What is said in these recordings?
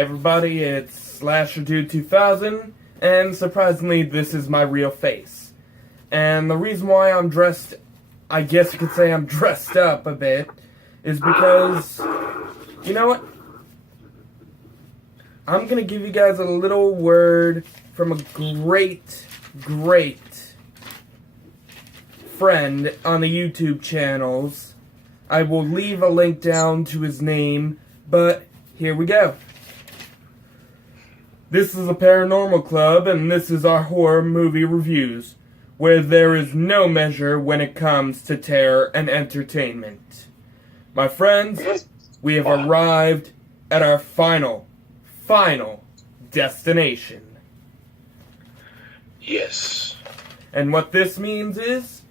everybody, it's Slasher Dude 2000, and surprisingly, this is my real face. And the reason why I'm dressed, I guess you could say I'm dressed up a bit, is because, you know what? I'm gonna give you guys a little word from a great friend on the YouTube channels. I will leave a link down to his name, but here we go. This is a paranormal club, and this is our horror movie reviews, where there is no measure when it comes to terror and entertainment. My friends, we have arrived at our final destination. Yes. And what this means is,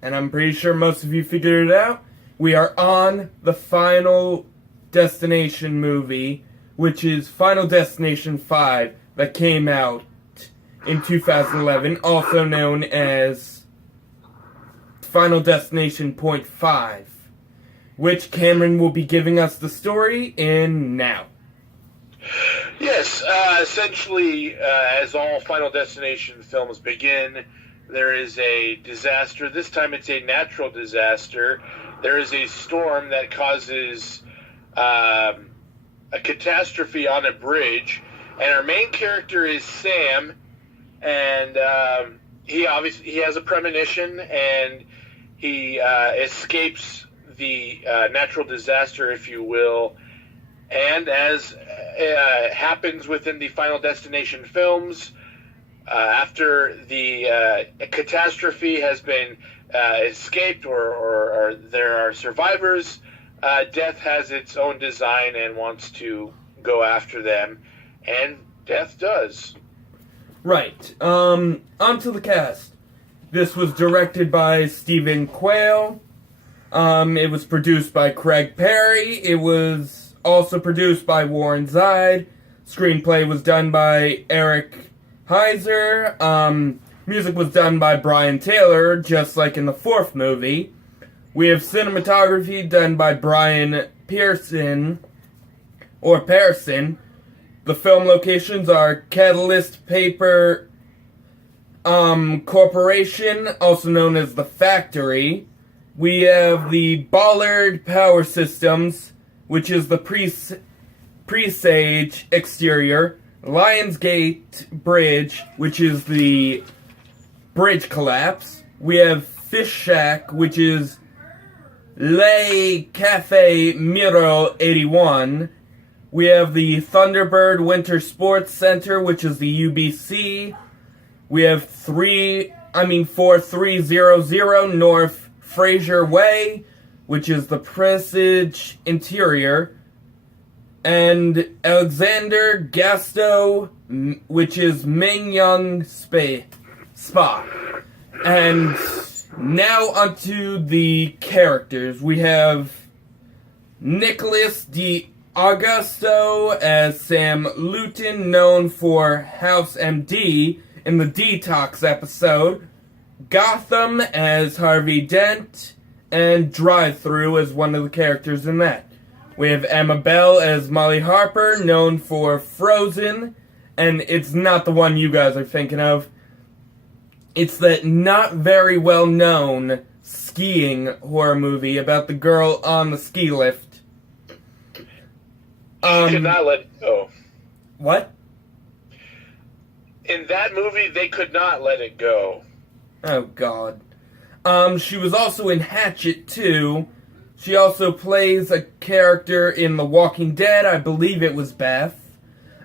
and I'm pretty sure most of you figured it out, we are on the Final Destination movie, which is Final Destination 5, that came out in 2011, also known as Final Destination Point 5, which Cameron will be giving us the story in now. Yes, essentially, as all Final Destination films begin, there is a disaster. This time it's a natural disaster. There is a storm that causes a catastrophe on a bridge, and our main character is Sam, and he has a premonition, and he escapes the natural disaster, if you will. And as happens within the Final Destination films, after the catastrophe has been escaped, or there are survivors, Death has its own design and wants to go after them, and Death does. Right. Onto the cast. This was directed by Stephen Quayle. It was produced by Craig Perry. It was also produced by Warren Zide. Screenplay was done by Eric Heiser. Music was done by Brian Taylor, just like in the fourth movie. We have cinematography done by Brian Pearson. The film locations are Catalyst Paper Corporation, also known as The Factory. We have the Bollard Power Systems, which is the Presage exterior. Lionsgate Bridge, which is the bridge collapse. We have Fish Shack, which is Le Cafe Miro 81. We have the Thunderbird Winter Sports Center, which is the UBC. We have 4300 North Fraser Way, which is the Presage interior. And Alexander Gasto, which is Ming Young Spa. And now onto the characters. We have Nicholas D. Augusto as Sam Luton, known for House MD in the Detox episode. Gotham as Harvey Dent, and Drive-Thru as one of the characters in that. We have Emma Bell as Molly Harper, known for Frozen, and it's not the one you guys are thinking of. It's that not very well known skiing horror movie about the girl on the ski lift. She could not let it go. What? In that movie, they could not let it go. Oh, God. She was also in Hatchet, too. She also plays a character in The Walking Dead. I believe it was Beth.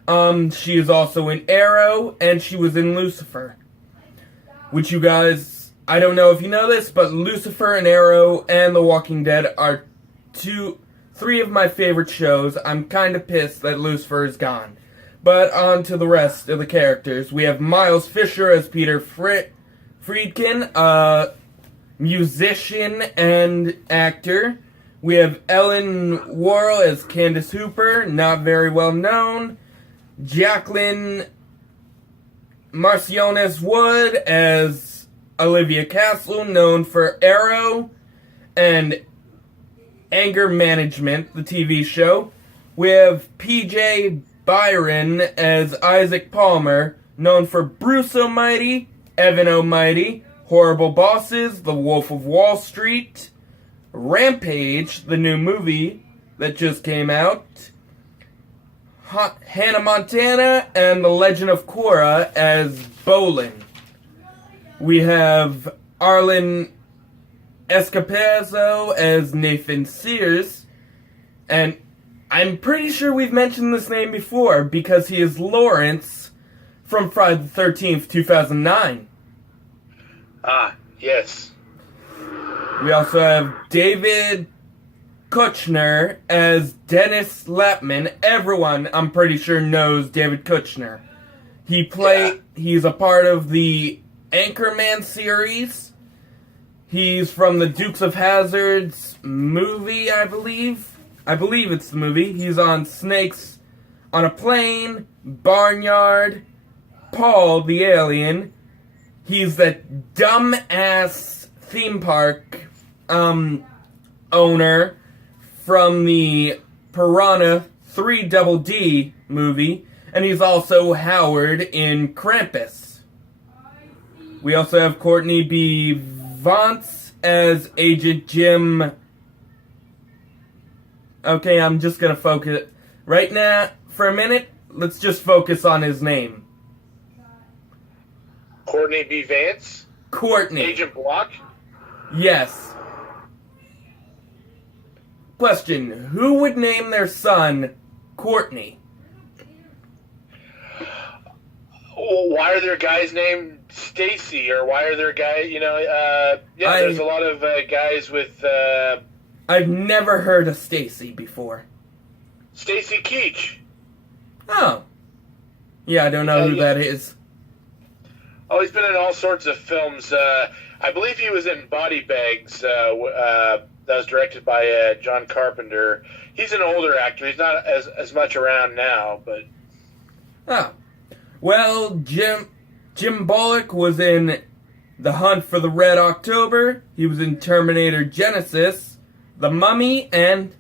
She is also in Arrow, and she was in Lucifer. Which you guys, I don't know if you know this, but Lucifer and Arrow and The Walking Dead are three of my favorite shows. I'm kind of pissed that Lucifer is gone. But on to the rest of the characters. We have Miles Fisher as Peter Friedkin, a musician and actor. We have Ellen Worrell as Candace Hooper, not very well known. Jacqueline Marciones Wood as Olivia Castle, known for Arrow and Anger Management, the TV show. We have PJ Byron as Isaac Palmer, known for Bruce Almighty, Evan Almighty, Horrible Bosses, The Wolf of Wall Street, Rampage, the new movie that just came out, Hannah Montana, and The Legend of Korra as Bolin. We have Arlen Escopezo as Nathan Sears, and I'm pretty sure we've mentioned this name before because he is Lawrence from Friday the 13th, 2009. Ah, yes. We also have David Kushner as Dennis Lapman. Everyone, I'm pretty sure, knows David Kushner. He's a part of the Anchorman series. He's from the Dukes of Hazzard's movie, I believe. I believe it's the movie. He's on Snakes on a Plane, Barnyard, Paul the Alien. He's that dumb-ass theme park owner from the Piranha 3 Double D movie, and he's also Howard in Krampus. We also have Courtney B. Vance as Agent Jim. Okay, I'm just gonna focus right now for a minute. Let's just focus on his name. Courtney B. Vance? Courtney. Agent Block? Yes. Question: who would name their son Courtney? Why are there guys named Stacy, or why are there guys, there's a lot of guys with, I've never heard of Stacy before. Stacy Keach. Oh. Yeah, I don't know who that is. Oh, he's been in all sorts of films. I believe he was in Body Bags, that was directed by John Carpenter. He's an older actor. He's not as much around now, but... Oh. Well, Jim Bullock was in The Hunt for the Red October. He was in Terminator Genesis, The Mummy, and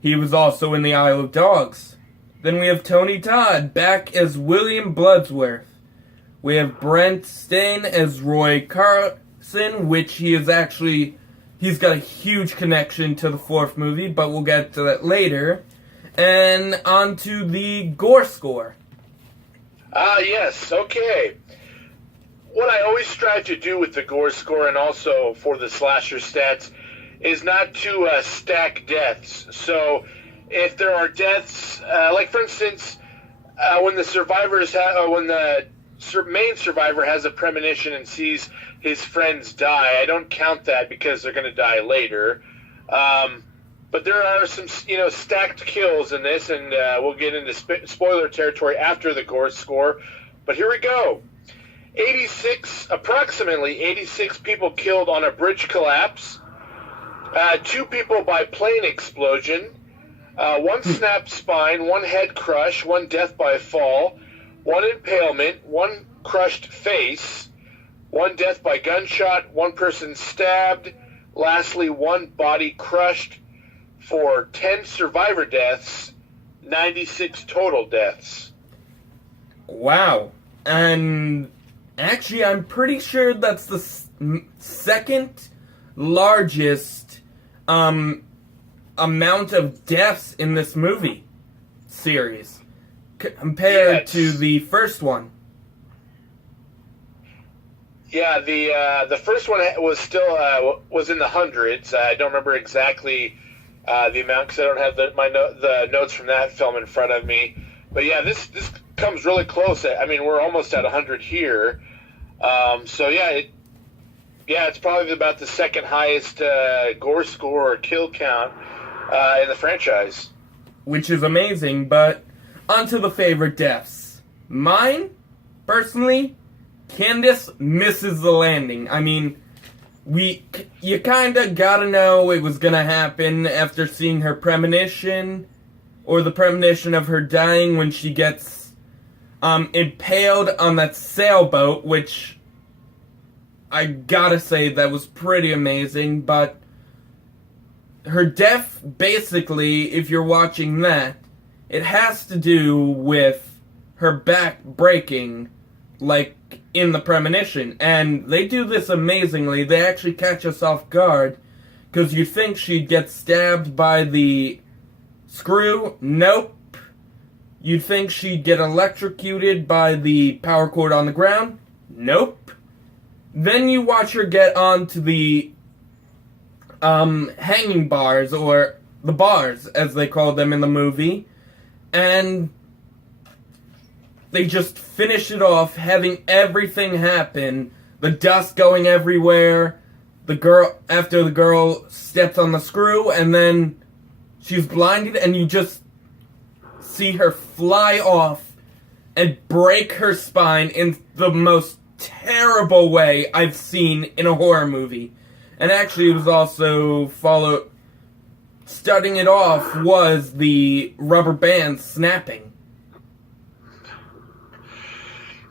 he was also in The Isle of Dogs. Then we have Tony Todd back as William Bloodsworth. We have Brent Stain as Roy Carson, which he's got a huge connection to the fourth movie, but we'll get to that later. And on to the gore score. Ah, yes, okay. What I always strive to do with the gore score, and also for the slasher stats, is not to stack deaths. So, if there are deaths, like for instance, when the main survivor has a premonition and sees his friends die, I don't count that because they're going to die later. But there are some, stacked kills in this, and we'll get into spoiler territory after the gore score. But here we go. Approximately 86 people killed on a bridge collapse. 2 people by plane explosion. 1 snapped spine, 1 head crush, 1 death by fall, 1 impalement, 1 crushed face, 1 death by gunshot, 1 person stabbed. Lastly, 1 body crushed. For 10 survivor deaths, 96 total deaths. Wow. And actually, I'm pretty sure that's the second largest amount of deaths in this movie series compared to the first one. Yeah, the first one was still was in the hundreds. I don't remember exactly the amount because I don't have the notes from that film in front of me. But yeah, this comes really close. I mean, we're almost at 100 here. So yeah, it's probably about the second highest gore score or kill count in the franchise. Which is amazing, but onto the favorite deaths. Mine, personally, Candace misses the landing. I mean, you kinda gotta know it was gonna happen after seeing her premonition, or the premonition of her dying when she gets impaled on that sailboat, which I gotta say that was pretty amazing. But her death, basically, if you're watching that, it has to do with her back breaking, like in the premonition. And they do this amazingly. They actually catch us off guard, because you think she'd get stabbed by the screw. Nope. You'd think she'd get electrocuted by the power cord on the ground. Nope. Then you watch her get onto the hanging bars, or the bars, as they called them in the movie, and they just finish it off, having everything happen. The dust going everywhere. After the girl steps on the screw, and then she's blinded, and you just see her fly off and break her spine in the most terrible way I've seen in a horror movie. And actually, it was also starting it off was the rubber band snapping.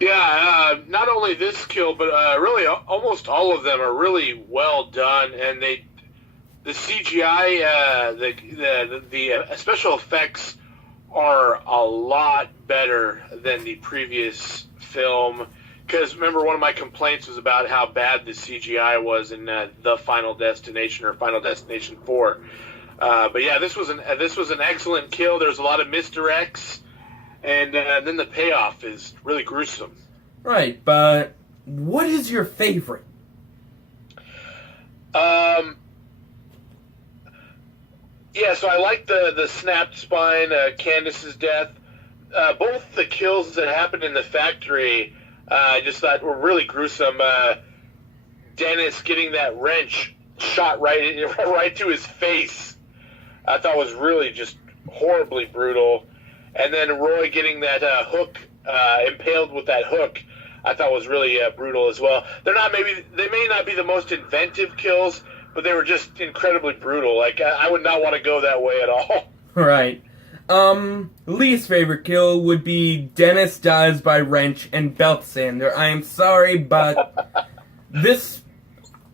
Yeah, not only this kill, but really almost all of them are really well done, and the CGI, the special effects are a lot better than the previous film. Because remember, one of my complaints was about how bad the CGI was in the Final Destination, or Final Destination 4. But yeah, this was an excellent kill. There's a lot of misdirects, and then the payoff is really gruesome. Right, but what is your favorite? Yeah, so I like the snapped spine, Candace's death. Both the kills that happened in the factory, I just thought were really gruesome. Dennis getting that wrench shot right to his face, I thought was really just horribly brutal. And then Roy getting that hook, impaled with that hook, I thought was really brutal as well. They may not be the most inventive kills, but they were just incredibly brutal. Like, I would not want to go that way at all. Right. Least favorite kill would be Dennis dies by wrench and belt sander. I am sorry, but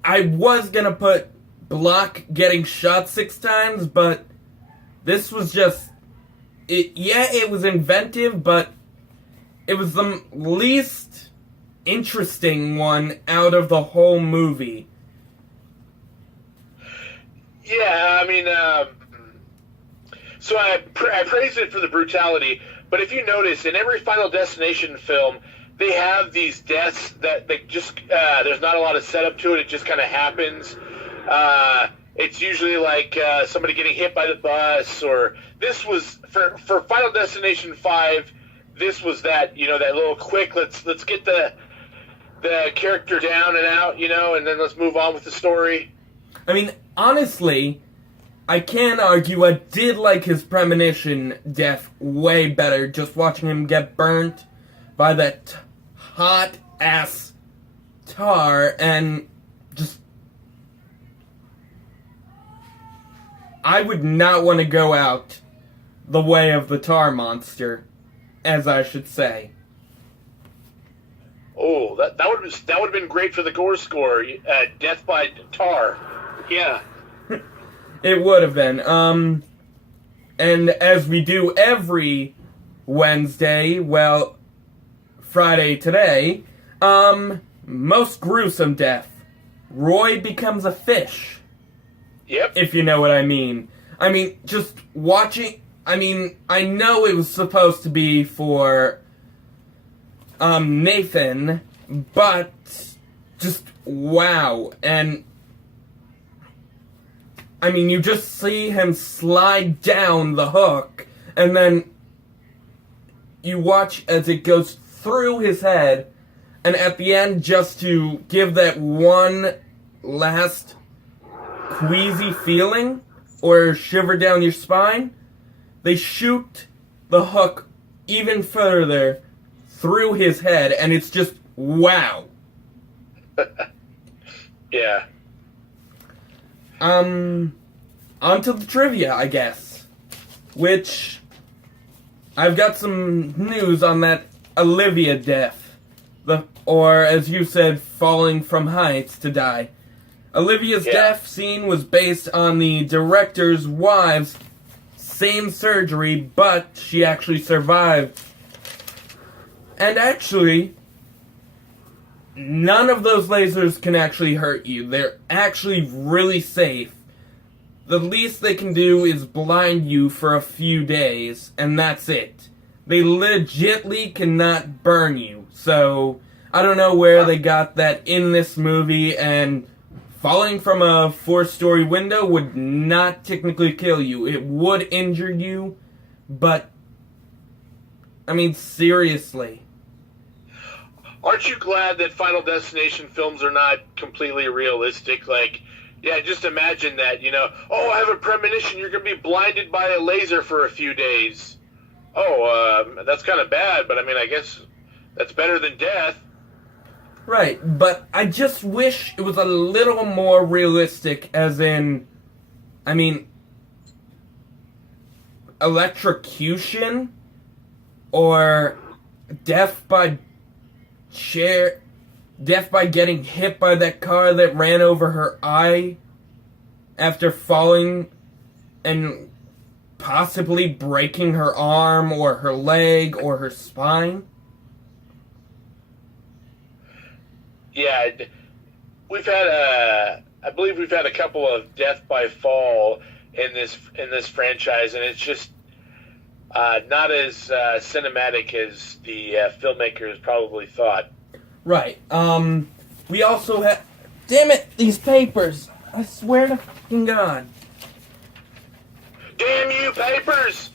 I was gonna put Block getting shot 6 times, but this was just, it was inventive, but it was the least interesting one out of the whole movie. Yeah, I mean, so I praised it for the brutality, but if you notice, in every Final Destination film, they have these deaths that they just, there's not a lot of setup to it, it just kind of happens. It's usually like somebody getting hit by the bus, or this was, for Final Destination 5, this was that, that little quick, let's get the character down and out, and then let's move on with the story. I mean, honestly, I can't argue. I did like his premonition death way better, just watching him get burnt by that hot-ass tar, and just, I would not want to go out the way of the tar monster, as I should say. Oh, that would have been great for the gore score. Death by tar. Yeah. It would have been. And as we do every Wednesday, well, Friday today, most gruesome death. Roy becomes a fish. Yep. If you know what I mean. I mean, just watching, I know it was supposed to be for, Nathan, but just, wow. And you just see him slide down the hook, and then you watch as it goes through his head, and at the end, just to give that one last queasy feeling, or shiver down your spine, they shoot the hook even further through his head, and it's just, wow. Yeah. On to the trivia, I guess. Which, I've got some news on that Olivia death. Or, as you said, falling from heights to die. Olivia's death scene was based on the director's wife's same surgery, but she actually survived. And actually, none of those lasers can actually hurt you. They're actually really safe. The least they can do is blind you for a few days, and that's it. They legitly cannot burn you. So, I don't know where they got that in this movie, and falling from a 4-story window would not technically kill you. It would injure you, but, I mean, seriously. Aren't you glad that Final Destination films are not completely realistic? Like, yeah, just imagine that, oh, I have a premonition, you're going to be blinded by a laser for a few days. Oh, that's kind of bad, but I mean, I guess that's better than death. Right, but I just wish it was a little more realistic, as in, I mean, electrocution, or death by getting hit by that car that ran over her eye after falling and possibly breaking her arm or her leg or her spine. Yeah, I believe we've had a couple of death by fall in this franchise, and it's just not as cinematic as the filmmakers probably thought. Right. We also have... Damn it, these papers! I swear to fucking God. Damn you, papers!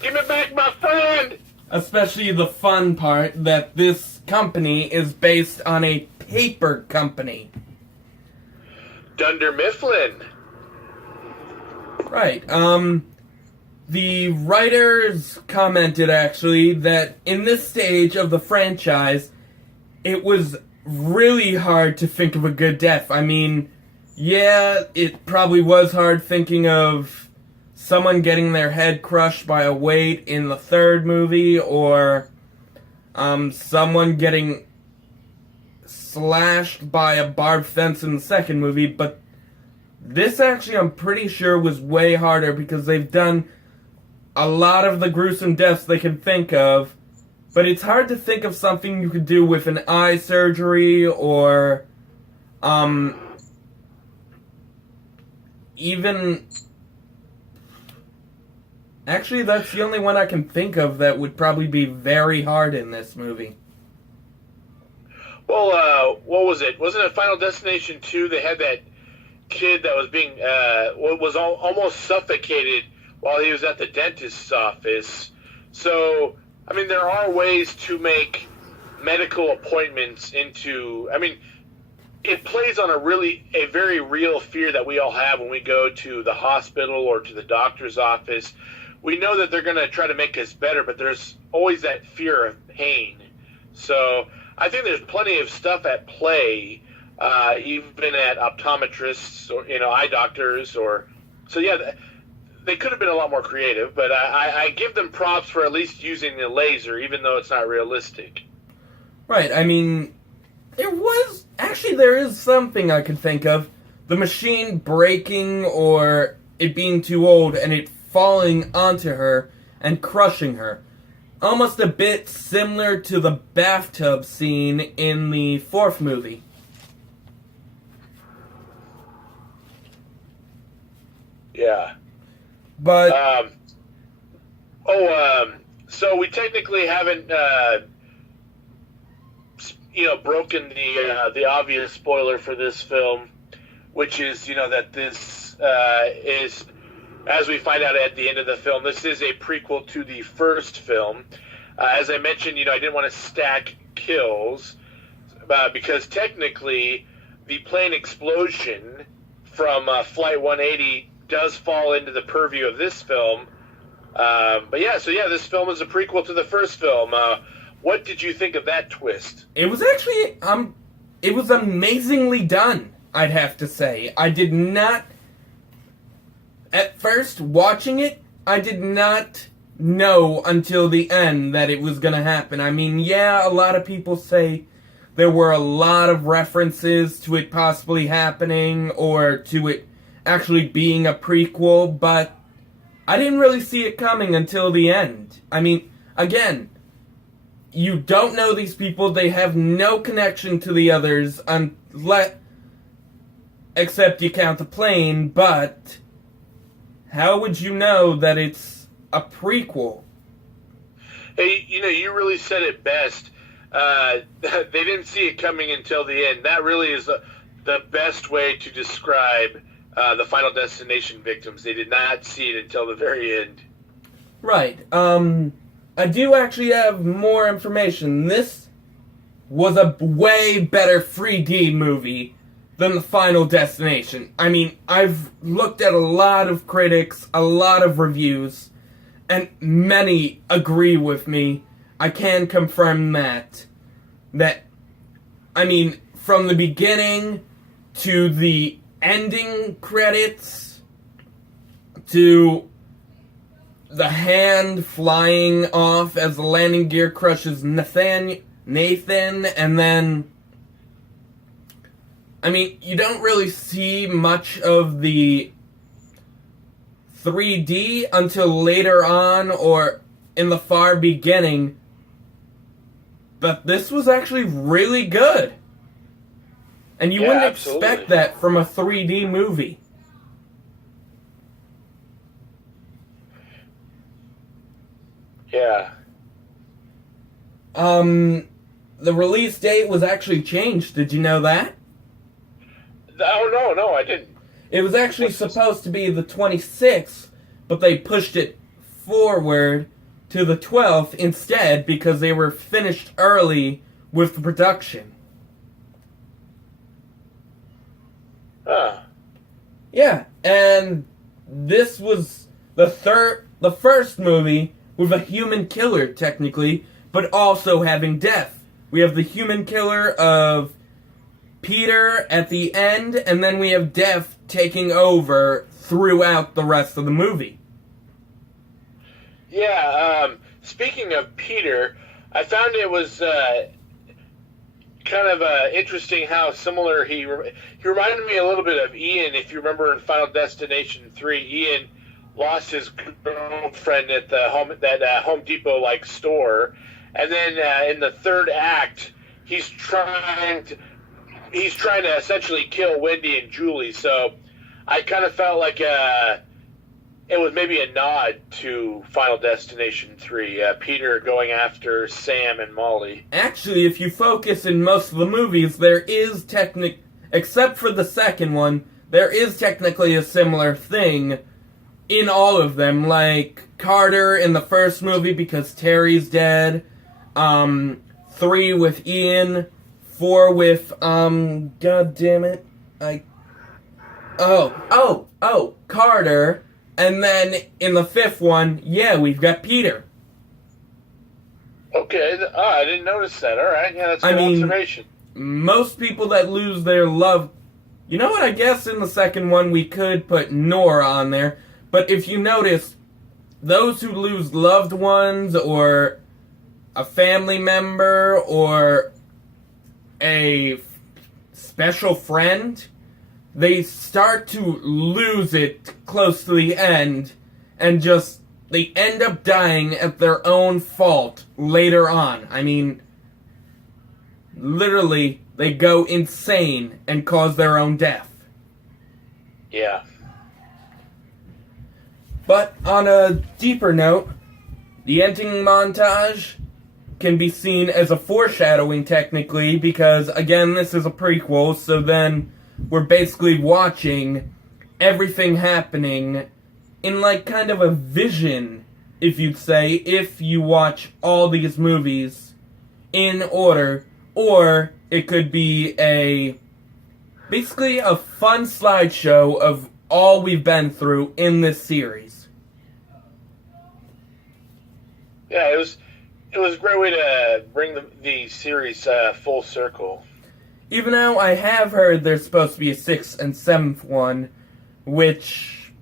Give me back my friend! Especially the fun part that this company is based on a paper company. Dunder Mifflin. Right. The writers commented, actually, that in this stage of the franchise, it was really hard to think of a good death. I mean, yeah, it probably was hard thinking of someone getting their head crushed by a weight in the third movie, or someone getting slashed by a barbed fence in the second movie, but this actually, I'm pretty sure, was way harder because they've done a lot of the gruesome deaths they can think of, but it's hard to think of something you could do with an eye surgery or even... Actually, that's the only one I can think of that would probably be very hard in this movie. Well, what was it? Wasn't it Final Destination 2? They had that kid that was being almost suffocated while he was at the dentist's office. So, I mean, there are ways to make medical appointments into... I mean, it plays on a very real fear that we all have when we go to the hospital or to the doctor's office. We know that they're going to try to make us better, but there's always that fear of pain. So I think there's plenty of stuff at play, even at optometrists or eye doctors. So yeah, they could have been a lot more creative, but I give them props for at least using the laser, even though it's not realistic. Right. I mean, there is something I could think of: the machine breaking or it being too old and it falling onto her and crushing her. Almost a bit similar to the bathtub scene in the fourth movie. Yeah. But... so we technically haven't, broken the obvious spoiler for this film, which is, that this is... As we find out at the end of the film, this is a prequel to the first film. As I mentioned, I didn't want to stack kills because technically the plane explosion from Flight 180 does fall into the purview of this film. This film is a prequel to the first film. What did you think of that twist? It was actually, it was amazingly done, I'd have to say. I did not... At first, watching it, I did not know until the end that it was going to happen. I mean, yeah, a lot of people say there were a lot of references to it possibly happening or to it actually being a prequel, but I didn't really see it coming until the end. I mean, again, you don't know these people. They have no connection to the others unless, except you count the plane, but how would you know that it's a prequel? Hey, you really said it best. They didn't see it coming until the end. That really is the best way to describe the Final Destination victims. They did not see it until the very end. Right. I do actually have more information. This was a way better 3D movie than the Final Destination. I mean, I've looked at a lot of critics, a lot of reviews, and many agree with me. I can confirm that. I mean, from the beginning to the ending credits to the hand flying off as the landing gear crushes Nathan, and then, I mean, you don't really see much of the 3D until later on or in the far beginning, but this was actually really good. And you wouldn't expect that from a 3D movie. Yeah. The release date was actually changed. Did you know that? Oh, no, I didn't. It was actually supposed to be the 26th, but they pushed it forward to the 12th instead because they were finished early with the production. Yeah, and this was the first movie with a human killer, technically, but also having death. We have the human killer of Peter at the end, and then we have death taking over throughout the rest of the movie. Yeah, speaking of Peter, I found it was kind of interesting how similar he reminded me a little bit of Ian. If you remember in Final Destination 3, Ian lost his girlfriend at the Home Depot like store, and then in the third act he's trying to essentially kill Wendy and Julie. So I kind of felt like it was maybe a nod to Final Destination 3, Peter going after Sam and Molly. Actually, if you focus in most of the movies, there is except for the second one, there is technically a similar thing in all of them, like Carter in the first movie because Terry's dead, 3 with Ian, 4 with, god damn it, Carter, and then in the 5th one, yeah, we've got Peter. Okay, I didn't notice that. Alright, yeah, that's a good observation. Most people that lose their love... You know what, I guess in the second one we could put Nora on there, but if you notice, those who lose loved ones, or a family member, or a special friend, they start to lose it close to the end, and they end up dying at their own fault later on. I mean, literally, they go insane and cause their own death. Yeah. But on a deeper note, the ending montage can be seen as a foreshadowing technically, because again, this is a prequel, so then we're basically watching everything happening in like kind of a vision, if you'd say, if you watch all these movies in order, or it could be basically a fun slideshow of all we've been through in this series. Yeah, it was a great way to bring the series full circle. Even though I have heard there's supposed to be a 6th and 7th one, which,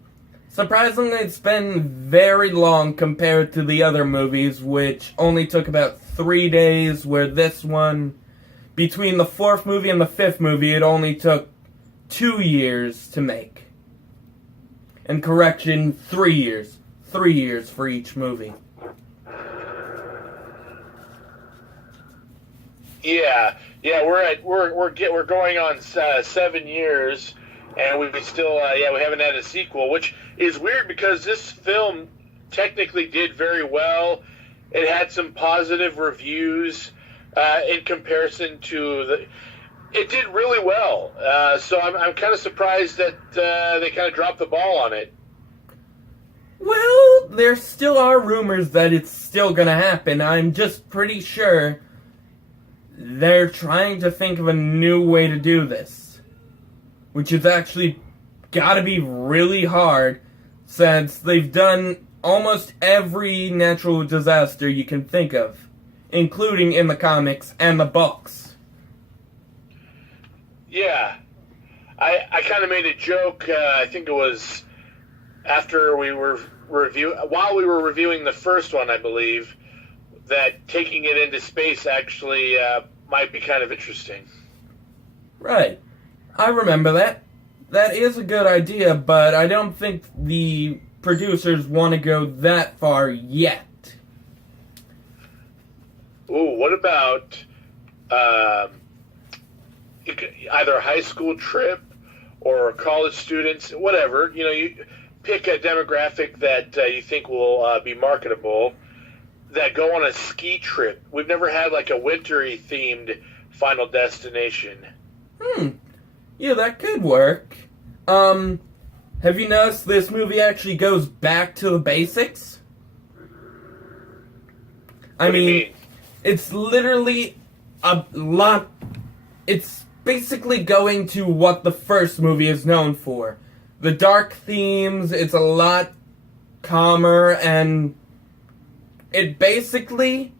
surprisingly, it's been very long compared to the other movies, which only took about 3 days, where this one, between the 4th movie and the 5th movie, it only took 2 years to make. And correction, 3 years. 3 years for each movie. Yeah, we're going on 7 years, and we still we haven't had a sequel, which is weird because this film technically did very well. It had some positive reviews in comparison to the. It did really well, so I'm kind of surprised that they kind of dropped the ball on it. Well, there still are rumors that it's still gonna happen. I'm just pretty sure they're trying to think of a new way to do this, which is actually gotta be really hard since they've done almost every natural disaster you can think of, including in the comics and the books. Yeah, I kind of made a joke. I think it was after we were while we were reviewing the first one, I believe, that taking it into space actually might be kind of interesting. Right. I remember that. That is a good idea, but I don't think the producers want to go that far yet. Ooh, what about either a high school trip or college students, whatever? You know, you pick a demographic that you think will be marketable, that go on a ski trip. We've never had like a wintry themed Final Destination. Yeah, that could work. Have you noticed this movie actually goes back to the basics? What do you mean? It's literally a lot. It's basically going to what the first movie is known for. The dark themes, it's a lot calmer, and it basically,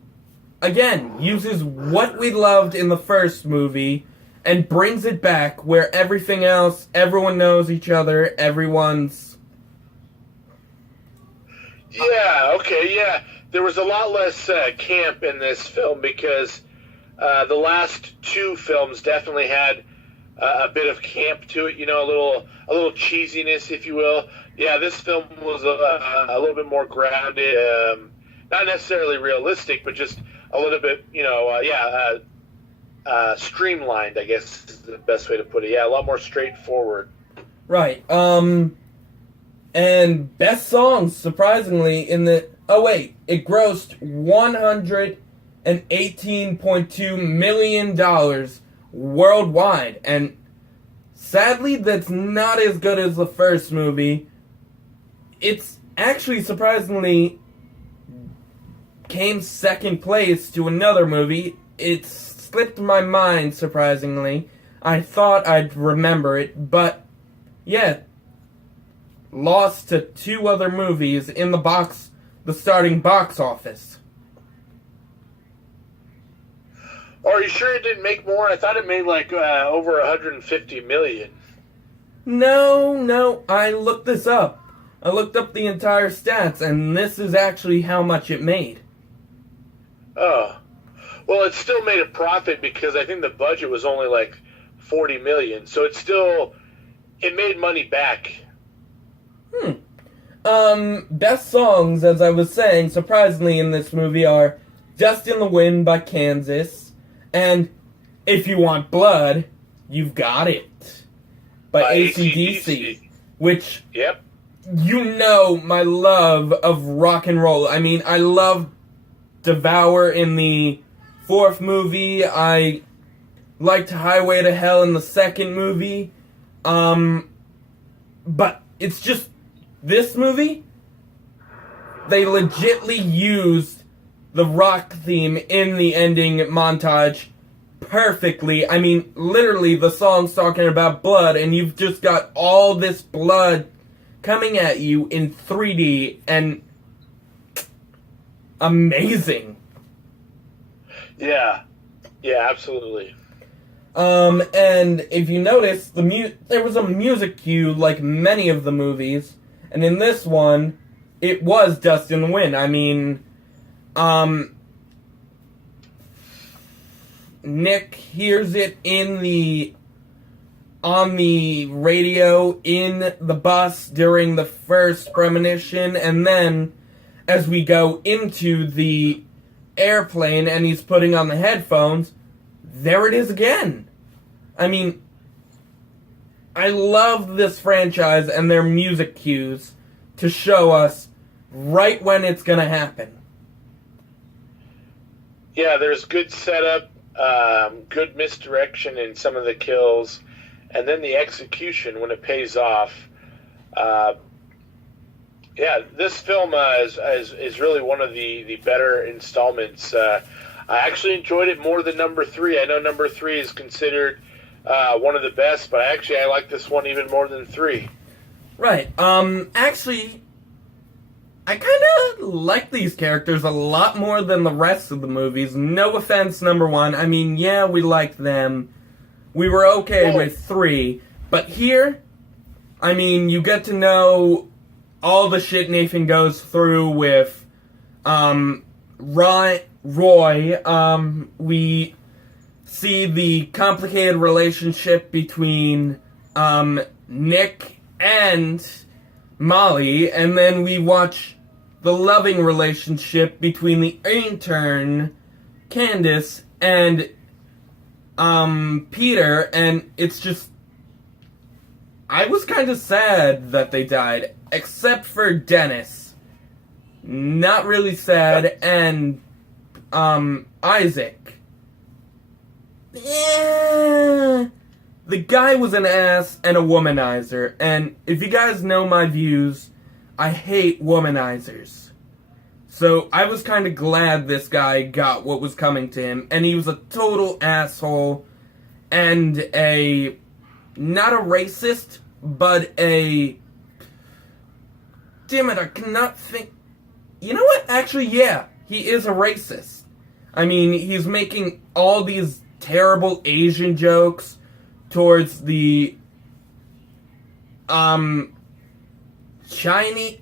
again, uses what we loved in the first movie and brings it back where everything else, everyone knows each other, everyone's... Yeah, okay, yeah. There was a lot less camp in this film because the last two films definitely had a bit of camp to it, you know, a little cheesiness, if you will. Yeah, this film was a little bit more grounded, not necessarily realistic, but just a little bit, you know, streamlined, I guess is the best way to put it. Yeah, a lot more straightforward. Right, and best songs, surprisingly, in the... Oh, wait, it grossed $118.2 million worldwide, and sadly, that's not as good as the first movie. It's actually, surprisingly, came second place to another movie. It slipped my mind, surprisingly. I thought I'd remember it, but, yeah, lost to two other movies in the starting box office. Oh, are you sure it didn't make more? I thought it made like over 150 million. No, I looked this up. I looked up the entire stats, and this is actually how much it made. Oh. Well, it still made a profit because I think the budget was only like 40 million. So it made money back. Best songs, as I was saying, surprisingly in this movie are Dust in the Wind by Kansas and If You Want Blood, You've Got It by AC/DC, which, yep, you know my love of rock and roll. I mean, I love Devour in the fourth movie. I liked Highway to Hell in the second movie. But it's just this movie, they legitly used the rock theme in the ending montage perfectly. I mean, literally, the song's talking about blood, and you've just got all this blood coming at you in 3D, and amazing. Yeah, absolutely. And if you notice, there was a music cue like many of the movies, and in this one, it was Dust in the Wind. I mean, Nick hears it in the on the radio in the bus during the first premonition, and then as we go into the airplane and he's putting on the headphones, there it is again. I mean, I love this franchise and their music cues to show us right when it's gonna happen. Yeah, there's good setup, good misdirection in some of the kills, and then the execution when it pays off. Yeah, this film is really one of the better installments. I actually enjoyed it more than number 3. I know number 3 is considered one of the best, but I like this one even more than 3. Right. Actually, I kind of like these characters a lot more than the rest of the movies. No offense, number 1. I mean, yeah, we liked them. We were okay with 3. But here, I mean, you get to know all the shit Nathan goes through with Roy. We see the complicated relationship between Nick and Molly, and then we watch the loving relationship between the intern, Candace, and Peter, and it's just... I was kind of sad that they died, except for Dennis. Not really sad, and Isaac. Yeah. The guy was an ass and a womanizer, and if you guys know my views, I hate womanizers. So I was kind of glad this guy got what was coming to him, and he was a total asshole and not a racist, but damn it, I cannot think... You know what? Actually, yeah, he is a racist. I mean, he's making all these terrible Asian jokes towards the Chinese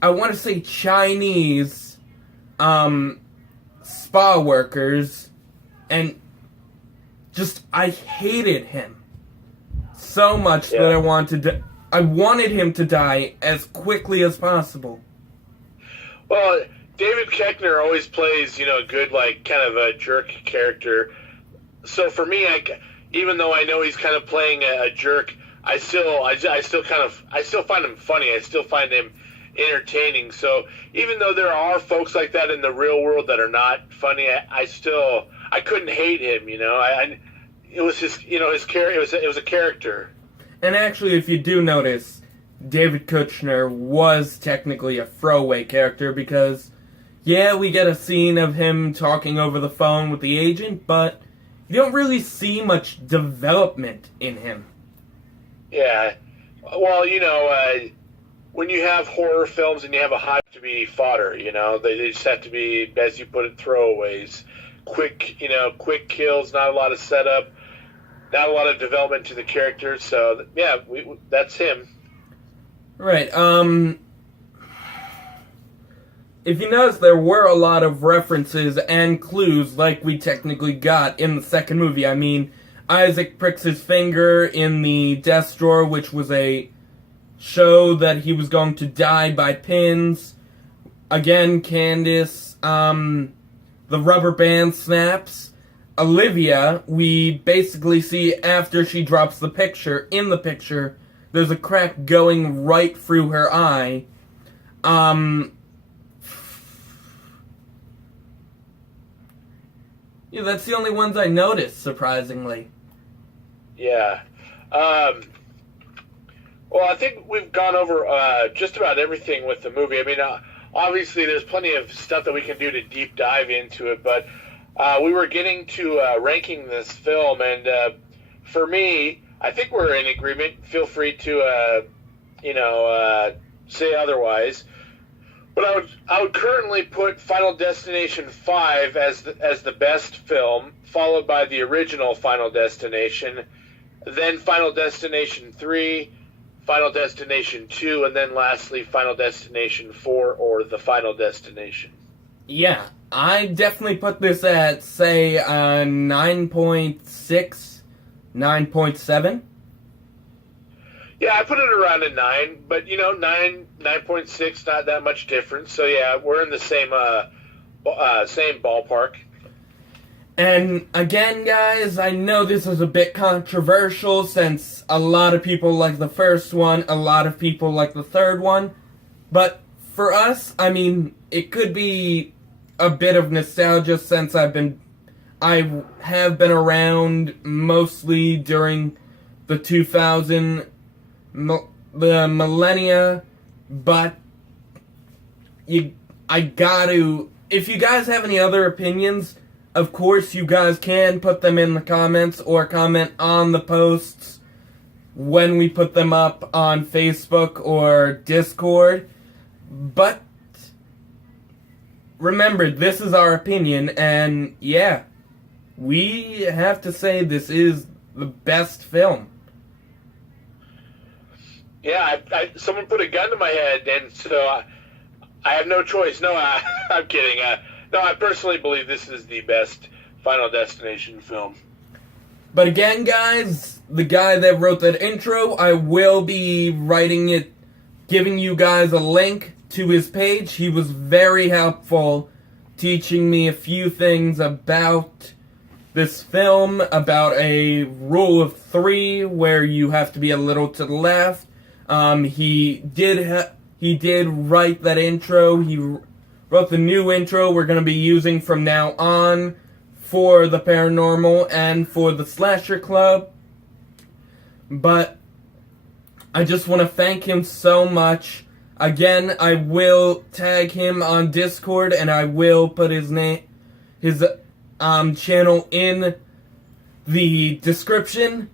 spa workers, and just I hated him so much that I wanted him to die as quickly as possible. Well, David Koechner always plays, a good, kind of a jerk character. So for me, even though I know he's kind of playing a jerk, I still find him funny. I still find him entertaining. So even though there are folks like that in the real world that are not funny, I couldn't hate him. It was his character. It was a character. And actually, if you do notice, David Koechner was technically a throwaway character because, yeah, we get a scene of him talking over the phone with the agent, but you don't really see much development in him. Yeah. Well, when you have horror films and you have a hype to be fodder, they just have to be, as you put it, throwaways. Quick kills, not a lot of setup, not a lot of development to the characters. So, yeah, that's him. Right, if you notice, there were a lot of references and clues like we technically got in the second movie. I mean, Isaac pricks his finger in the desk drawer, which was a show that he was going to die by pins. Again, Candace, the rubber band snaps. Olivia, we basically see after she drops the picture, in the picture, there's a crack going right through her eye. Yeah, that's the only ones I noticed, surprisingly. Yeah. Well, I think we've gone over just about everything with the movie. I mean, obviously there's plenty of stuff that we can do to deep dive into it, but we were getting to ranking this film, and for me, I think we're in agreement. Feel free to, say otherwise. But I would currently put Final Destination 5 as the best film, followed by the original Final Destination, then Final Destination 3, Final Destination 2, and then lastly Final Destination 4, or The Final Destination. Yeah, I definitely put this at, say, 9.6, 9.7. Yeah, I put it around a 9, but 9.6, not that much difference. So yeah, we're in the same ballpark. And again, guys, I know this is a bit controversial since a lot of people like the first one, a lot of people like the third one. But for us, I mean, it could be a bit of nostalgia since I have been around mostly during the 2000 the millennia, but I gotta, if you guys have any other opinions, of course you guys can put them in the comments or comment on the posts when we put them up on Facebook or Discord. But remember, this is our opinion, and yeah, we have to say this is the best film. Yeah, someone put a gun to my head, and so I have no choice. No, I'm kidding. No, I personally believe this is the best Final Destination film. But again, guys, the guy that wrote that intro, I will be writing it, giving you guys a link to his page. He was very helpful, teaching me a few things about this film, about a rule of 3 where you have to be a little to the left. He did write that intro. He wrote the new intro we're going to be using from now on for the paranormal and for the slasher club. But I just want to thank him so much. Again, I will tag him on Discord, and I will put his channel in the description.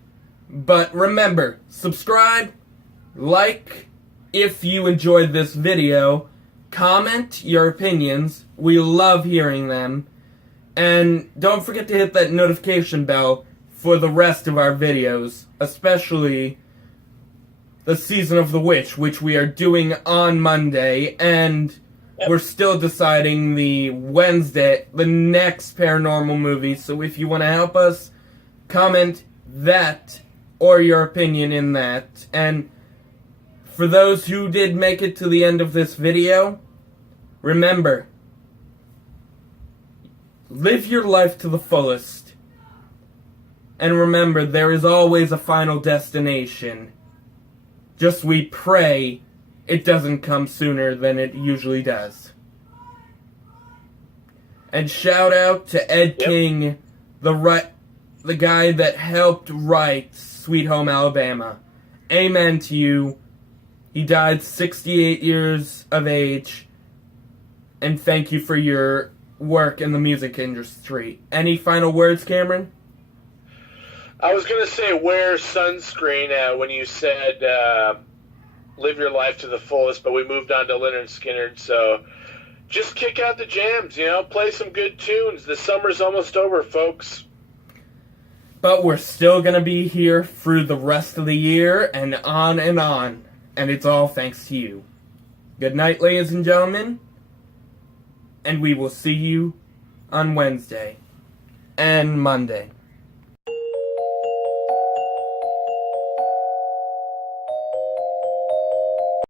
But remember, subscribe, like if you enjoyed this video, comment your opinions. We love hearing them. And don't forget to hit that notification bell for the rest of our videos, especially the Season of the Witch, which we are doing on Monday, and we're still deciding the next paranormal movie. So if you want to help us, comment that or your opinion in that. And for those who did make it to the end of this video, remember, live your life to the fullest. And remember, there is always a final destination. Just we pray it doesn't come sooner than it usually does. And shout out to Ed King, the guy that helped write Sweet Home Alabama. Amen to you. He died 68 years of age. And thank you for your work in the music industry. Any final words, Cameron? I was going to say wear sunscreen when you said live your life to the fullest, but we moved on to Leonard Skinner, so just kick out the jams, play some good tunes. The summer's almost over, folks. But we're still going to be here through the rest of the year and on, and it's all thanks to you. Good night, ladies and gentlemen, and we will see you on Wednesday and Monday.